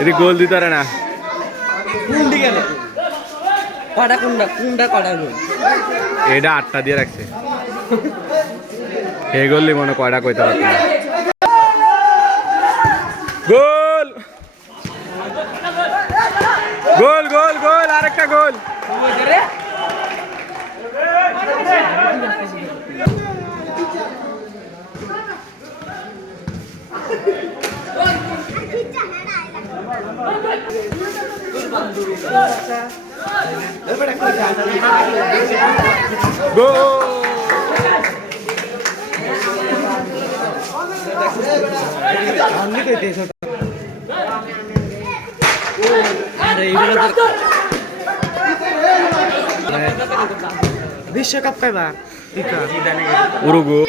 এদিকে গোল দিতে পারে না। এটা 8টা দিয়ে রাখছে। এই গোল মনে কয়টা কইতে পারত না। গোল গোল গোল গোল আরেকটা গোল। বিশ্বকাপ পাইবা উরুগুয়ে